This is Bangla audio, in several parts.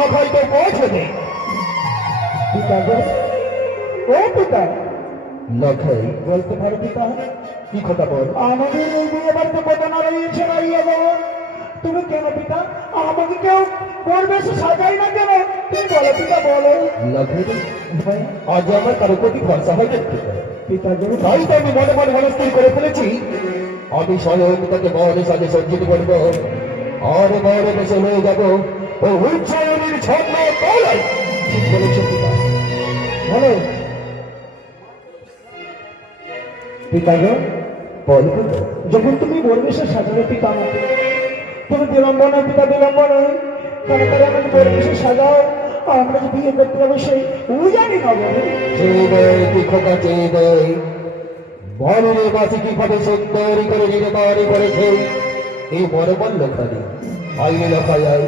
লখাইতে পৌঁছে দে। পিতা গো, ও পিতা, লখাই বলতে পারো পিতা? কি কথা বল? আমাদের এই বিয়ে বাড়িতে বেদনা রয়েছে না ইয়ে গো। তুমি কেন পিতা আমাকে কেউ পরিবেশে সাজাই না কেন? তুমি বলো পিতা, বলো। লখাই আজ আমার কারো প্রতি ভরসা হয় না পিতা গো, তাই তো আমি মনে মনে মনস্থির করে ফেলেছি আমি স্বয়ং তাকে বলে সাজে সজ্জিত করবো আর বড় বেশি হয়ে যাবো ও উচ্চারণের ছন্দ তলায়। ঠিক বলেছো পিতা। বলো পিতা গো। বল যখন তুমি পরিবেশে সাজাবে পিতা আমাকে, তুমি বিলম্ব নয় পিতা, বিলম্ব নয়। তাড়াতাড়ি আমাকে পরিবেশে সাজাও, আমরা যে বিয়ে করতে যাবো সেই জানি না বলো। চেয়ে দেয় কি খোকা চেয়ে দেয় বলরে বাসি কিভাবে সুন্দরী করে নির্মাণী করেছে এই বড়মাল্য খালি আইনে লখাই আই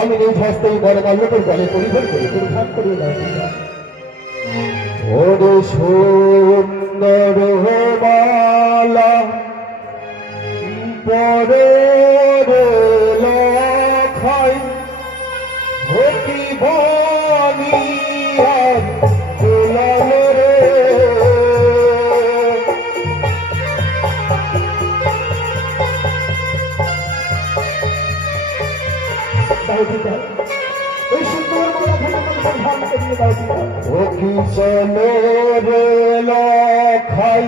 আমি নিজ হস্তেই বড়মাল্যকে জলে পরিবার করে পরিধান করিয়ে দাও পিতা। ওরে সুন্দর মালা পরে লখাই ভক্তি বাণী আর দুলাল রে দাও পিতা, এই সুন্দর মালাখানা আমাকে পরিধান করিয়ে দাও পিতা। ও কিশন রে লখাই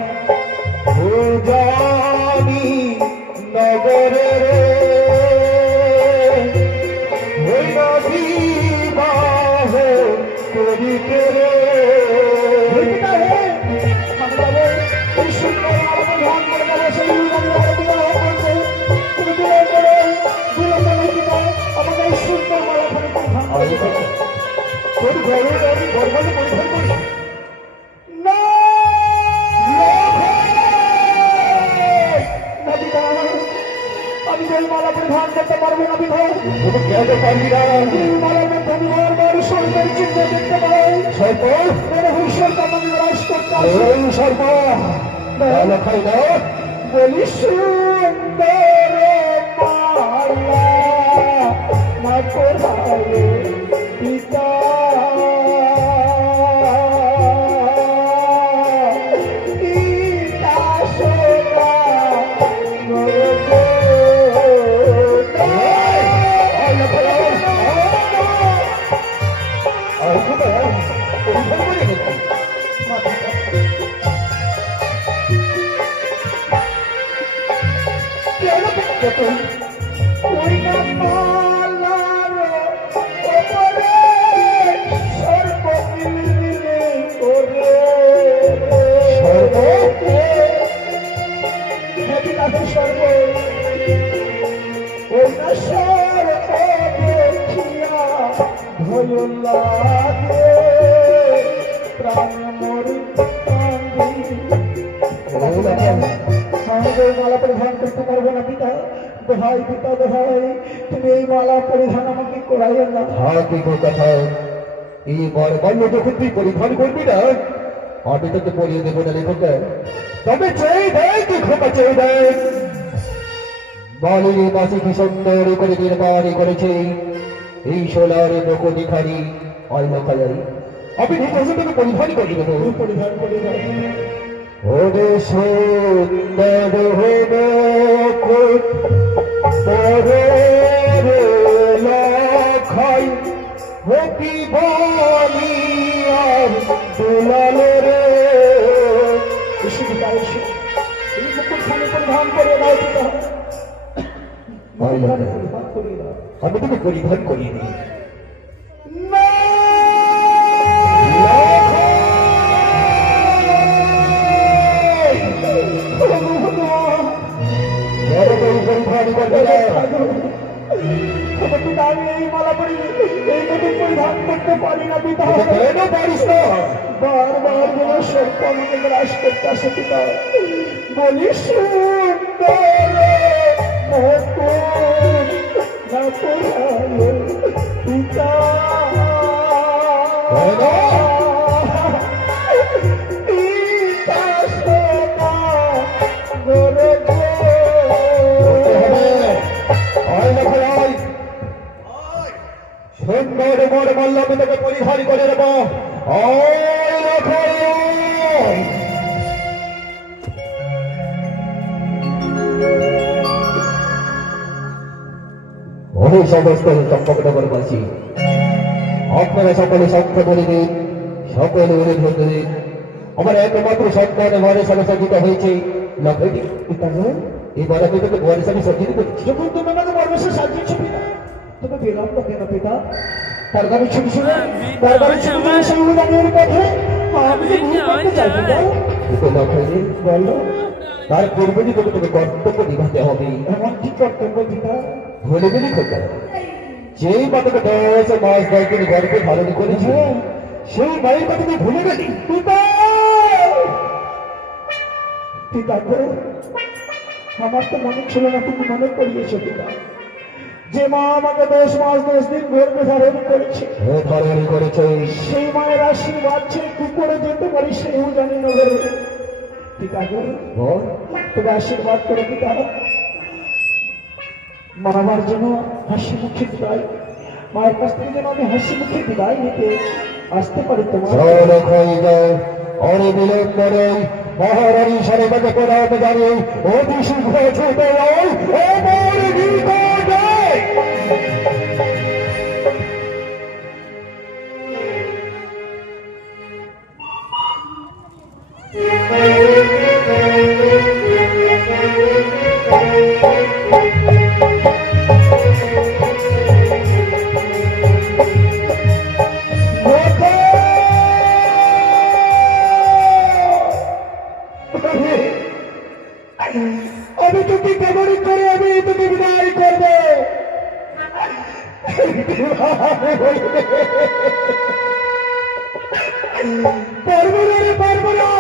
জানি নগরে রে ওই নদী বাহ করিতে রে হে পিতা, হে আমি যাবো এই সুন্দর মালা পরিধান করে যাবো সেই মালাখানা বিবাহ করতে। তুমি বিলম্ব নয়, বিলম্ব নয় পিতা, আমাকে এই সুন্দর মালাখানা পরিধান করিয়ে দাও। তোর ঘরে আমি ঘরবালে পরিধান করি না না পিতা, আমি যে এই মালা পরিধান করতে পারবো না পিতা। তুমি কেন পারবি না এই মালার মধ্যে আমি বারবার স্বর্গের চিহ্ন দেখতে পাই। সর্প বড় হুঁশিয়ার কাম আমি বিরাজ করতে আসি। ওই সর্প লখাই না বলি সুন্দর মালা না পরালে পিতা, পিতা সোনা মোর গো। ওই না মালার ওপরে সর্প মিলমিলে করে। হেবিনাথে সর্প, ওই না সর্প দেখিয়া ভয় লাগে প্রাণ মোর কান্দি। আমাদের মালা পরিধান করতে পারবো না পিতা। দোহাই পিতা, দোহাই, তুমি এই মালা পরিধান আমাকে করাইও না। কি কথা এই বড়মাল্য যখন তুই পরিধান করবি না আমি তোকে পরিয়ে দেবো না লেখক। তবে চেয়ে দেয় কি খোকা চেয়ে দেয় বলিনি বাসি কি সুন্দর করে নির্মাণী করেছে এই সোনার নকলি খানি হয় লখাই আমি ঠিক আছে তোকে পরিধান করে দেবো। তুমি পরিধান করে দাও। ওরে সুন্দর হলো পরে লখাই হকি বলি আর দুলাল রে এসে পিতা, এসে এই মুকুটখানি পরিধান করে দাও পিতা। মুকুটখানি পরিধান করিয়ে দাও। আমি তোকে পরিধান করিয়ে দিই। না পিতা, আমি এই মালা পরি এই মুকুট পরিধান করতে পারি না পিতা। কেন পারিস না? বারবার যেন সর্প আমাকে গ্রাস করতে আসে পিতা। বলি সুন্দর মুকুট না পরালে পিতা, পিতা সোনা মোর গো। সুন্দর বড় মল্ল আমি তোকে পরিহার করে দেব। ওই সমস্ত চম্পকনগরবাসী, আপনারা সকলে সাক্ষ্য করে দিন, সকলে অনুভূত দিন, আমার একমাত্র সন্তান ঘরে সাথে সজ্জিত হয়েছে লক্ষ্যটি। এবার আমি তোকে ঘরে সাথে সজ্জিত করছি। যখন তুমি আমাকে বর্ষে সাজিয়েছো পিতা, তবে বিলম্ব কেন পিতা? তার গাড়ি ছবি ছিল, তার গাড়ি ছবি ছিল সেই উদানের পথে আমি তো ভুল করতে চাই পিতা। লক্ষ্যটি বলো, তার পূর্বেই তোকে তোকে কর্তব্য নিভাতে হবে। এমন কি কর্তব্য পিতা? ভুলে গেলি খোকা, যেই মা তোকে 10 মাস 10 দিন গর্ভে ধারণ করেছে, সেই মায়ের কথা তুই ভুলে গেলি। পিতা, পিতা গো, আমার তো মনে ছিল না, তুমি মনে করিয়েছো পিতা। যে মা আমাকে 10 মাস 10 দিন গর্ভে ধারণ করেছে, ধারণ করেছে, সেই মায়ের আশীর্বাদ ছেড়ে কি করে যেতে পারি সেও জানি না বলে। পিতা গো, তবে আশীর্বাদ করে পিতা, মা আমার জন্য হাসি মুখে বিদায়, মায়ের কাছ থেকে যেন আমি হাসি মুখে বিদায় নিতে আসতে পারি তোমার। চলো খাই যাও, অরে বিলম্ব নেই, মহারানী সর্বকে প্রণাম জানি, অতি শীঘ্র ছুটে যাও, আমার নিকটে। আমি তোকে কেমন করে আমি তোকে বিদায় করবো? পারবো না রে, পারবো না।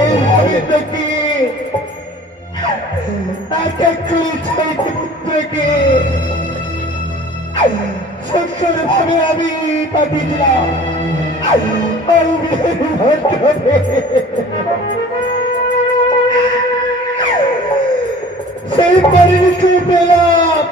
এইভাবে দেখি এক এক করে ছয় পুত্রকে সচ্ছল ভাবে আমি পাঠিয়েছিলাম। সেই পরিণতি পেলাম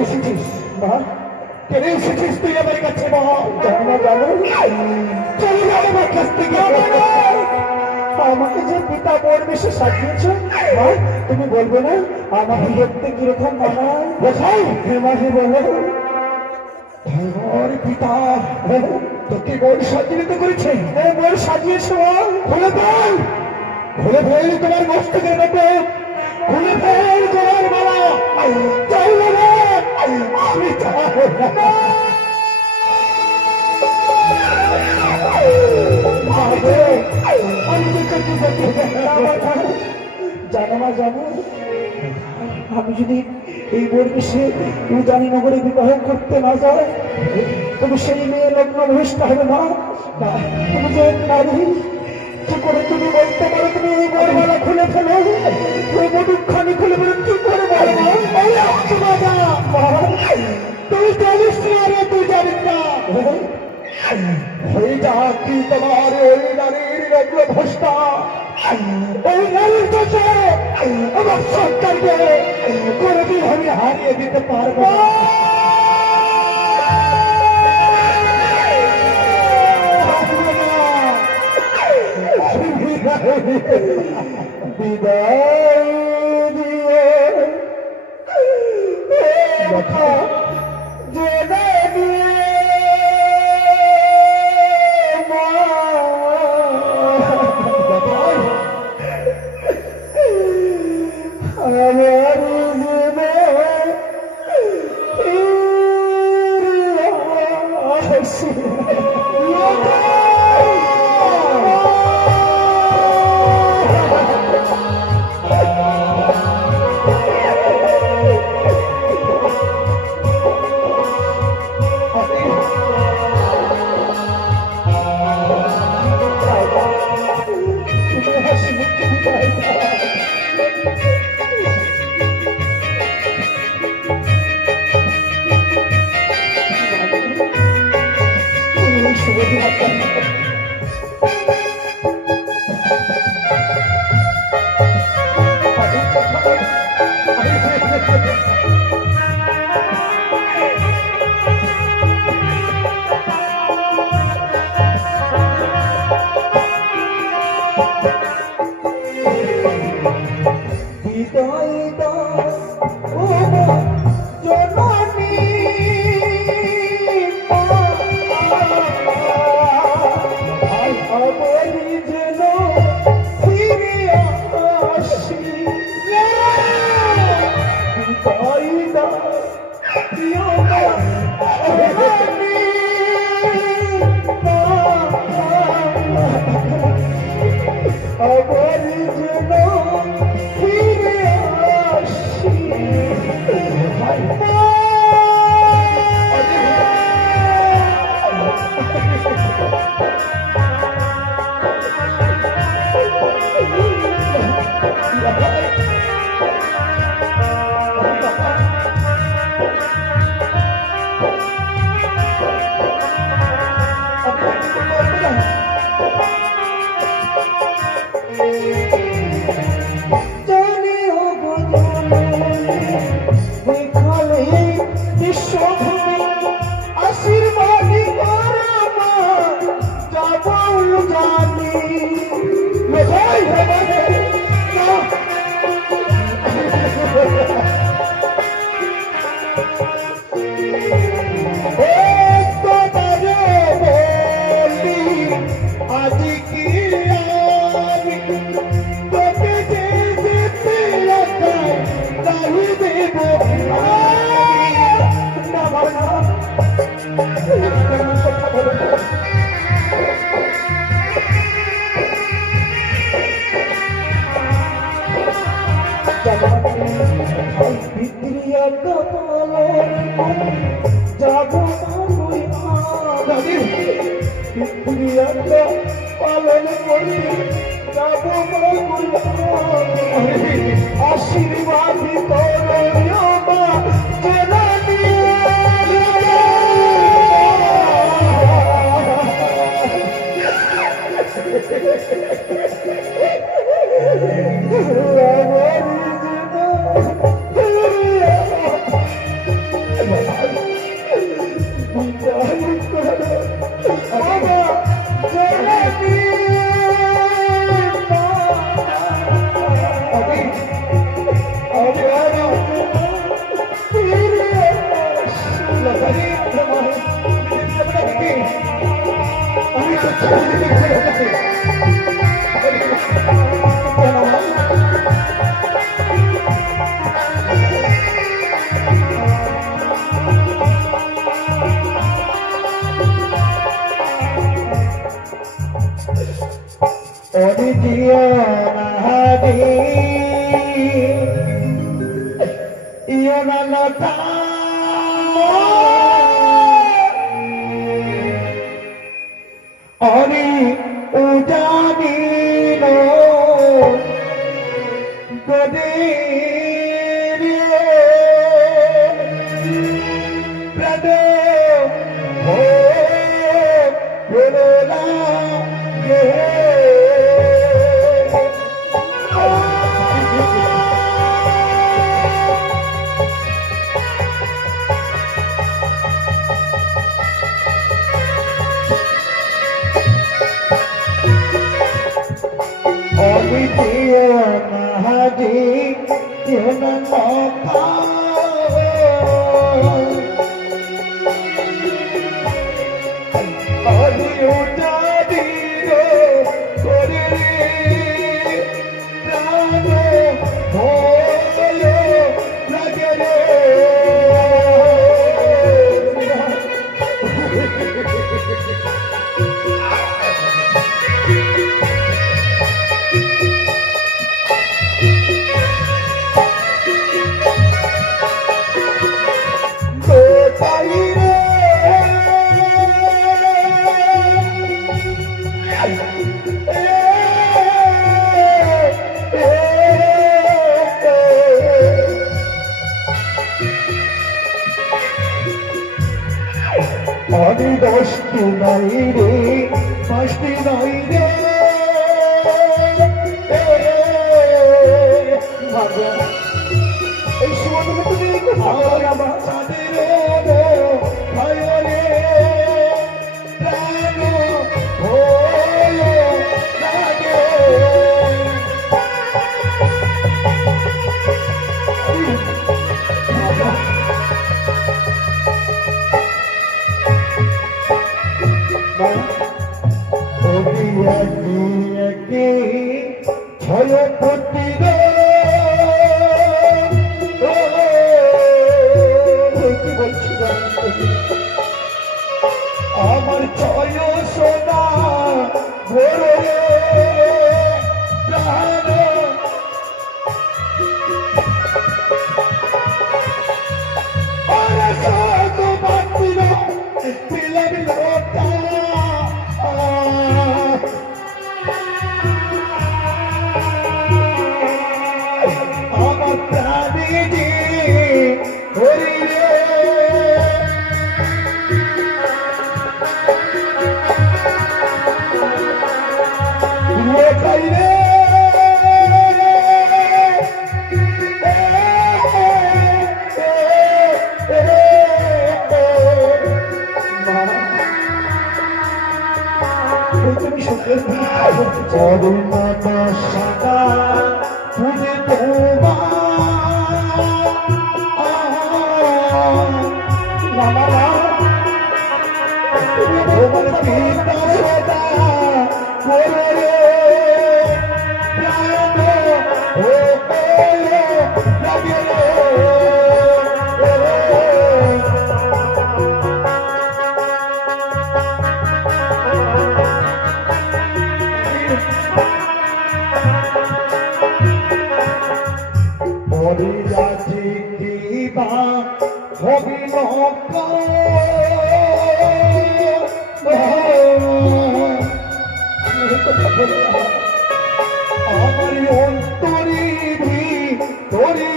এসেছিস মা, কেন এসেছিস তুই আমার কাছে? মা জানো না, জানো চলে যাও আমার কাছ থেকে। আমাকে যে পিতা বর বেশি সাজিয়েছে, মা তুমি বলবে না আমাকে দেখতে কিরকম মানায়? দেখাই মাকে বলো। ওর পিতা তোকে বর সাজিয়ে করেছে, বর সাজিয়েছে। খুলে ফেল, খুলে ফেল তোমার মস্তকের মতো, খুলে ফেল তোমার মালা। চাইলে না আমি জানো না, জানো আমি যদি এই পরিবেশে উদানীনগরে বিবাহ করতে না যাই, তবে সেই মেয়ে লগ্ন ভ্রষ্ট হবে না। তুমি যে নারী, কি করে তুমি বলতে পারো তুমি এই বরমালা খুলে ফেলো? ওই মধুখানি খুলে ফেলো কি করে বলবো? তুই জানিস না রে, তুই জানিস না। ওই জাতি তোমার ওই নারীর লগ্ন ভ্রষ্টা, ওই নারীর কাছে আমার সন্তানকে কোনদিন আমি হারিয়ে দিতে পারবো না। বিদায় দিয়ে ও জননী বলি যেন ফিরে আসি বিদায় দাও প্রিয় জননী আবার যেন ফিরে আসি আশীর্বাদী করমা যাবল জানি আজ কি আমি তোকে যেতে তাই দেব না বাবা পিতৃয়া কপাল যাব পিতৃয়া পালন করি যাব আশীর্বাদ করবা অরে ও জানিল গদে রে প্রাদ হো রোলা গে আমি দশটি নাই রে পাঁচটি নাই রে এই সময় তুমি ভালো আমার চাঁদের ভাই রে প্রাণ হলো লাগে অরুণতা সাদা ফুলে তোমার পিতা সদা করে আমার অন্তরে তোরে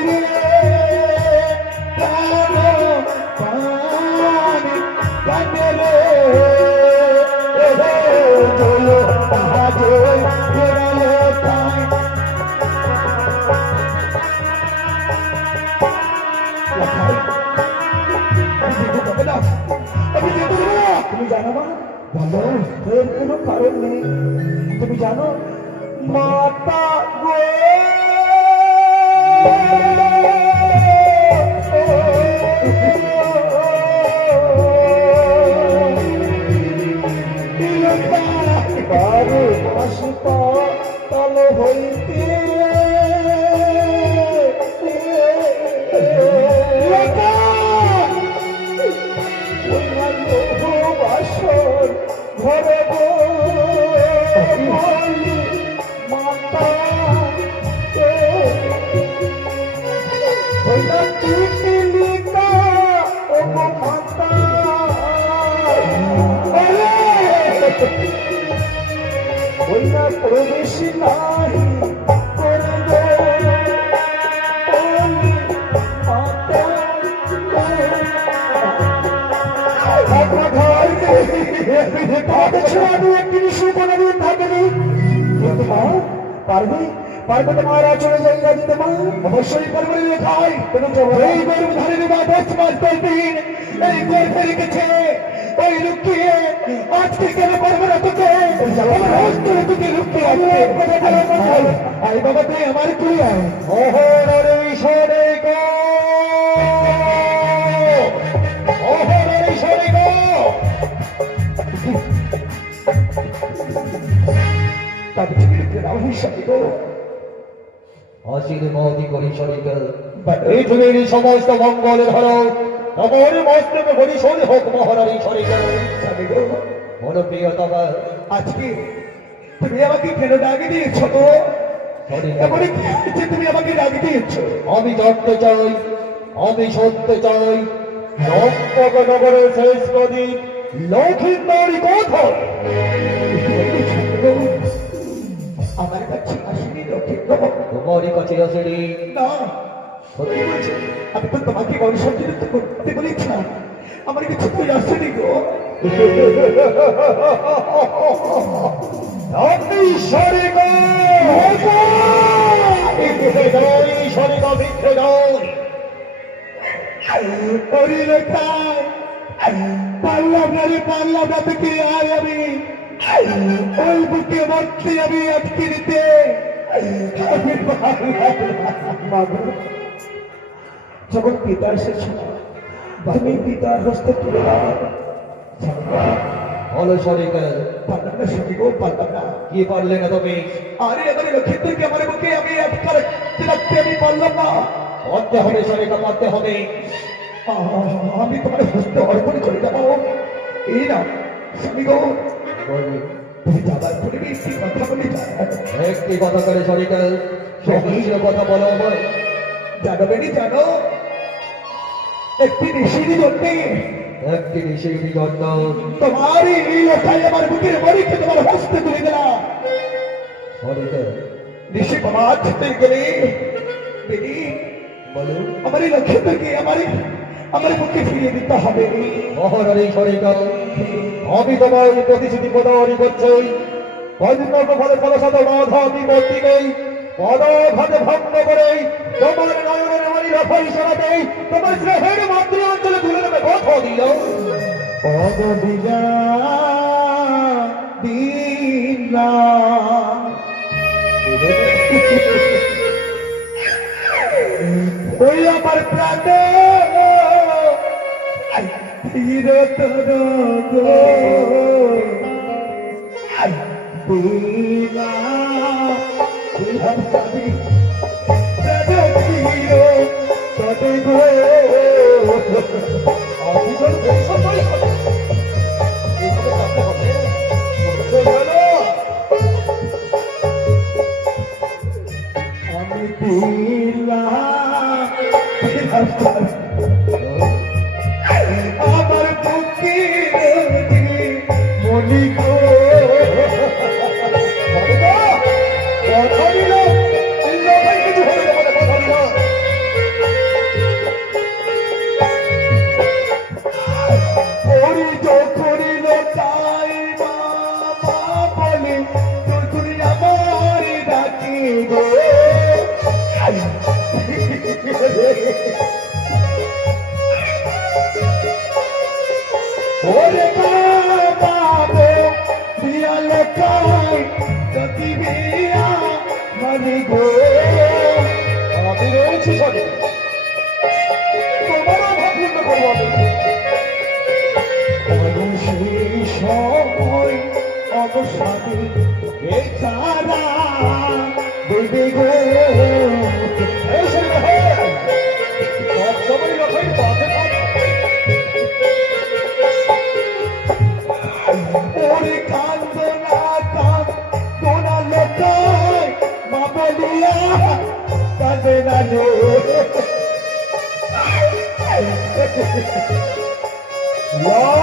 তুমি জানো মা বলো এর কোনো কারণ নেই তুমি জানো মাতা গো বারে আসপা তল হইতে ঘরে মাতা লিখা ও মাতা ওই না প্রবেশ নাই করে দে পারবে তোমার চলে যাই দিতে মা অবশ্যই পারবে লেখায় এই গর্ভধারী বা 10 মাস 10 দিন এই গর্ভে রেখেছে ওই লুকিয়ে আজকে কেন পারবে না তোকে আমার অন্তরে তোকে লুকিয়ে আই বাবা তুই আমার তুই আয় ওহো রে ঈশ্বরে গো ওহো রে ঈশ্বরে গো তাদের থেকে রাহুল গো আশীর্বাদী করি শরীর পৃথিবীর সমস্ত মঙ্গল ধরো আমার মস্তকে পরিশোধ হোক মহারানী শরীর বড় প্রিয়তম আজকে তুমি আমাকে কেন ডাকি দিয়েছ তো এমন কি হয়েছে তুমি আমাকে ডাকি দিয়েছ আমি জানতে চাই আমি শুনতে চাই চম্পকনগরের শেষ প্রদীপ লক্ষিন্দরী কোথায় আমার কাছে আসেনি লক্ষিন্দর তোমারই কাছে আসেনি না সত্যি বলছি আমি তো তোমাকে বংশোদ্ধারিত করতে বলেছিলাম আমার কাছে তুই আসেনি গো ঈশ্বরে গো ঈশ্বরে গো ভিক্ষে দাও পারলাম না রে পারলাম না থেকে আয় আমি ওই বুকে মরতে আমি আটকে দিতে যখন পিতা এসেছিল তুমি পিতার হস্তে তুলে দাও বলো শরীর পারলাম না শুনি গো পারলাম না কি পারলে না তুমি আরে আমার লক্ষ্মীদেরকে আমার বুকে আমি আটকে রাখতে আমি পারলাম না পারতে হবে শরীরটা পারতে হবে আমি তোমার হস্তে অর্পণ করে যাবো এই না স্বামী গো তুমি যাবার পরে একটি কথা বলে একটি কথা করে শরীর সমস্ত কথা বলো আমার জানো বেনি জানো একটি ঋষির জন্যে একটি ঋষির জন্য তোমার এই লোটাই আমার বুকের বাড়িতে তোমার হস্তে তুলে দিলাম শরীর ঋষি বাবা যেতে গেলে বেনি বলো আমার এই লক্ষ্মীদেরকে আমার বুকে ফিরিয়ে দিতে হবে মহারানী শরীর আমি তোমার প্রতিশ্রুতি প্রদান করছি ফলে ফলসাদ বাধা বিপত্তি নেই পদাঘাতে ভঙ্গ করে তোমার নয়নের মানি রফাই সরাতে তোমার স্নেহের মাতৃ অঞ্চলে তুলে নেবে কথা দিল পদ দিলা দিলা ওই আমার প্রাণে চিরতর গো বিনা বিধান পাবি প্রাণে চিরতর গো অভিযোগ পরিশোধ করি হবে। এইভাবে কাঁদতে হবে। বলছো বলো। আমি দিলাম বিধান পাবি আমার বুকে মনি গো বলো তো। কথা দিল। লোকের কিছু হবে না বলে কথা দিল। ওরি তো করিল তাই বাবা বলে তুই আমার ডাকি গো ওরে বাবা গো বিয়াল কাই যদি বিয়া মানি গো আমি রয়েছি সঙ্গে। তোমারও ভাবপূর্ণ করবো আমি। সেই সময় অবসাদে এই তারা দেবে গো এই সেই রকম। সবসময় রকম পথে পথে। ওরে কান্দ না কান্দোনা লোকায় মা বলিয়া কাঁদে না রে লা